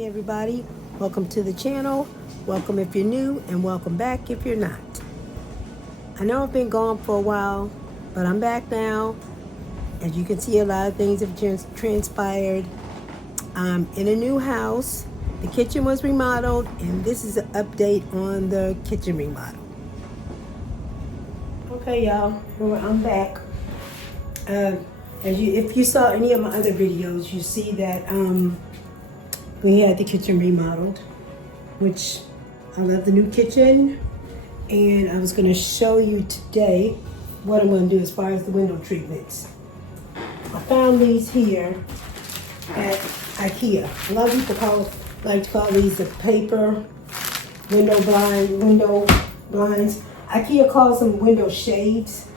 Hey everybody, welcome to the channel. Welcome if you're new and welcome back if you're not. I know I've been gone for a while, but I'm back now. As you can see, a lot of things have transpired. I'm in a new house. The kitchen was remodeled, and this is an update on the kitchen remodel. Okay, y'all, I'm back. If you saw any of my other videos, you see that we had the kitchen remodeled, which I love the new kitchen, and I was going to show you today what I'm going to do as far as the window treatments. I found these here at IKEA. A lot of people like to call these the paper window blinds. IKEA calls them window shades,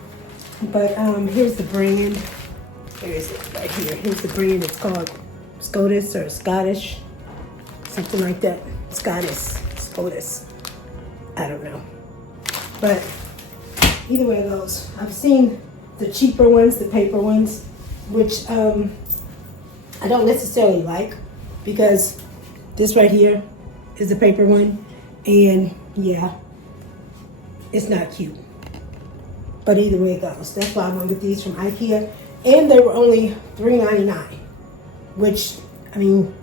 but here's the brand. Here is it right here. Here's the brand. It's called Scotus or Scottish. Something like that. Scotus. I don't know. But either way it goes. I've seen the cheaper ones, the paper ones, which I don't necessarily like, because this right here is the paper one, and yeah, it's not cute. But either way it goes. That's why I'm gonna get these from IKEA, and they were only $3.99, which, I mean,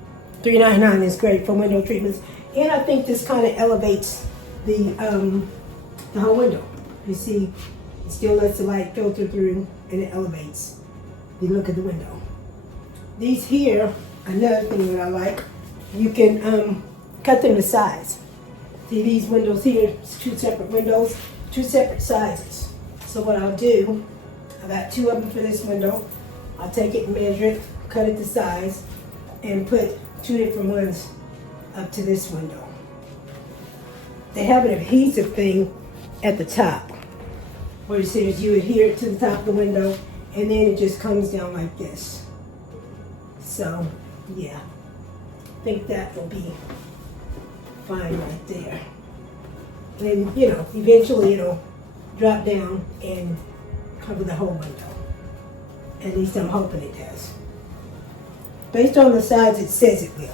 $3.99 is great for window treatments, and I think this kind of elevates the whole window. You see, it still lets the light filter through, and it elevates the look of the window. These here, another thing that I like, you can cut them to size. See these windows here, it's two separate windows, two separate sizes. So what I'll do, I got two of them for this window. I'll take it and measure it, cut it to size, and put two different ones up to this window. They have an adhesive thing at the top where it says you adhere it to the top of the window, and then it just comes down like this. So yeah, I think that will be fine right there. And you know, eventually it'll drop down and cover the whole window. At least I'm hoping it does. Based on the size, it says it will.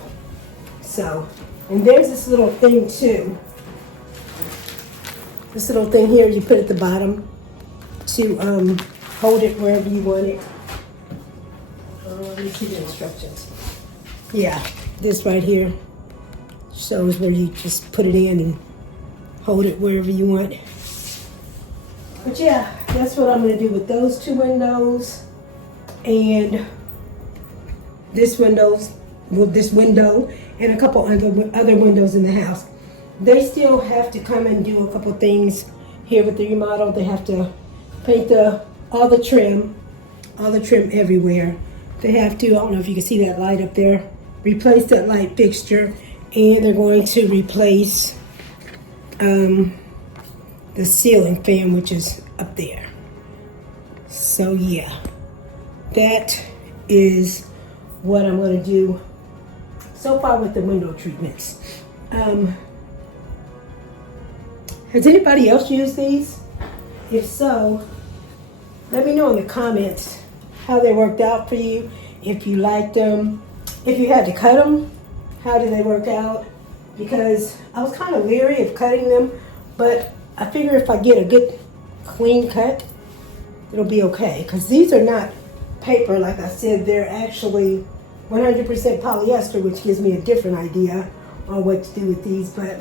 So, and there's this little thing too. This little thing here you put at the bottom to hold it wherever you want it. Let me see the instructions. Yeah, this right here shows where you just put it in and hold it wherever you want. But yeah, that's what I'm going to do with those two windows, and this window, and a couple other windows in the house. They still have to come and do a couple things here with the remodel. They have to paint all the trim everywhere. They have to, I don't know if you can see that light up there, replace that light fixture, and they're going to replace the ceiling fan, which is up there. So yeah, that is what I'm going to do so far with the window treatments. Has anybody else used these? If so, let me know in the comments how they worked out for you, if you liked them, if you had to cut them, how did they work out? Because I was kind of leery of cutting them, but I figure if I get a good clean cut, it'll be okay. Because these are not paper, like I said, they're actually 100% polyester, which gives me a different idea on what to do with these. But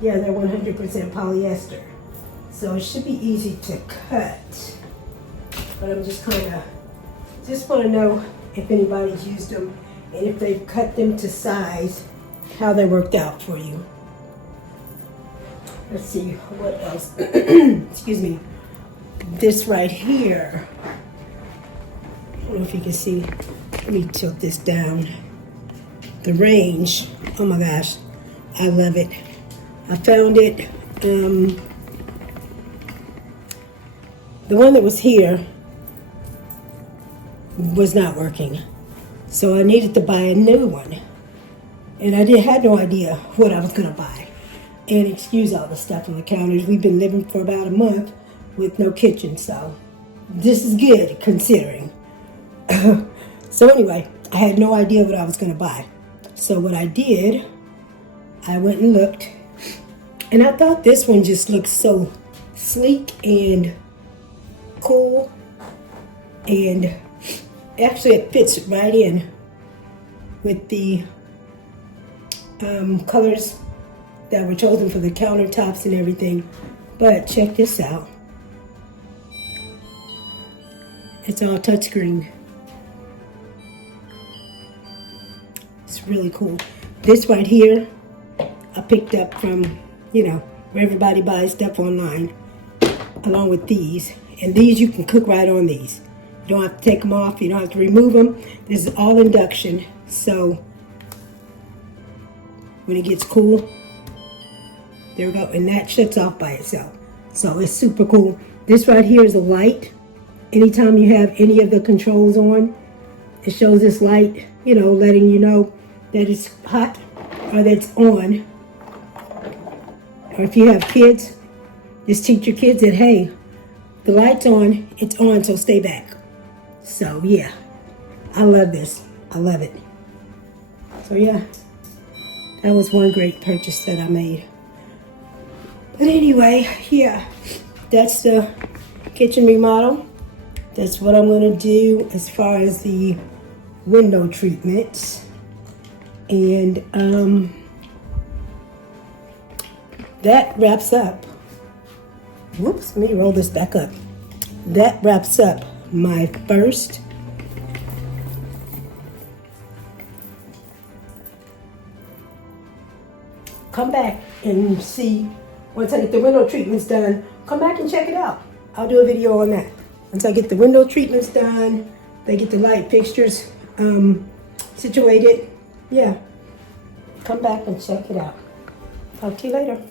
yeah, they're 100% polyester, so it should be easy to cut. But I'm just want to know if anybody's used them, and if they've cut them to size, how they worked out for you. Let's see what else. Excuse me. This right here, I don't know if you can see. Let me tilt this down. The range, oh my gosh, I love it. I found it, the one that was here was not working, so I needed to buy a new one, and I had no idea what I was going to buy. And excuse all the stuff on the counters. We've been living for about a month with no kitchen, so this is good considering. So anyway, I had no idea what I was going to buy. So what I did, I went and looked, and I thought this one just looked so sleek and cool, and actually it fits right in with the colors that were chosen for the countertops and everything. But check this out. It's all touchscreen. It's really cool. This right here, I picked up from, you know, where everybody buys stuff online, along with these. And these, you can cook right on these. You don't have to take them off. You don't have to remove them. This is all induction. So when it gets cool, there we go. And that shuts off by itself. So it's super cool. This right here is a light. Anytime you have any of the controls on, it shows this light, you know, letting you know that it's hot or that it's on. Or if you have kids, just teach your kids that, hey, the light's on, it's on, so stay back. So yeah, I love this. I love it. So yeah, that was one great purchase that I made. But anyway, yeah, that's the kitchen remodel. That's what I'm going to do as far as the window treatments. And that wraps up. Whoops, let me roll this back up. That wraps up my first come back and see. Once I get the window treatments done, come back and check it out. I'll do a video on that. Once I get the window treatments done, they get the light fixtures situated. Yeah, come back and check it out. Talk to you later.